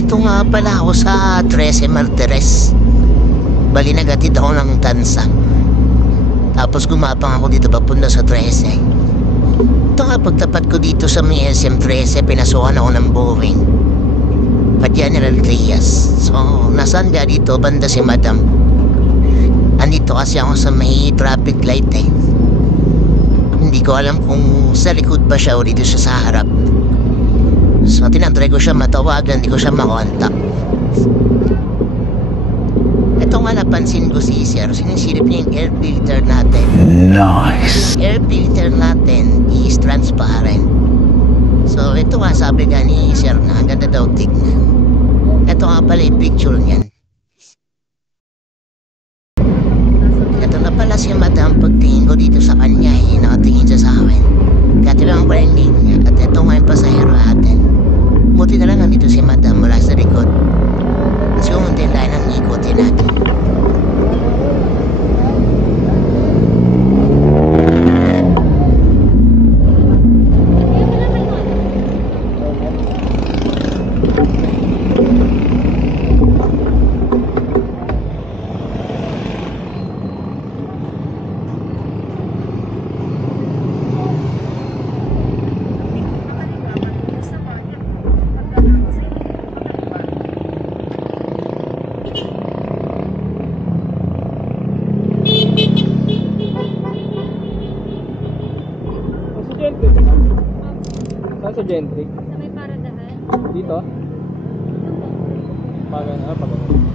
Nandito nga pala ako sa 13 Martires. Bali nagatid ako ng tansa. Tapos gumapang ako dito papunta sa 13. Ito nga pagtapat ko dito sa may SM13, pinasukan ako ng Boeing pa General Trias. So nasaan ka dito? Banda si Madam. Andito kasi ako sa may traffic light eh. Hindi ko alam kung sa likod ba siya o dito siya sa harap. So tinatry ko siya matawagan, hindi ko siya makontak. Ito nga napansin ko si Sir, sinisilip niya yung air filter natin. Nice. Air filter natin is transparent. So ito nga sabi nga ni Sir na ang ganda daw tignan. Ito nga pala yung picture niyan. Ito na pala si Madam, pagtingin ko dito sa kanya nakatingin siya sa akin. Katilang ko rin name niya at ito nga yung pasahero natin. Buti na lang nandito si Madam mula sa likod. Kasi kumunti tayo ng ikotin natin. Saan sa Gentry? Sa may paradahan. Dito? Pagano, pagano.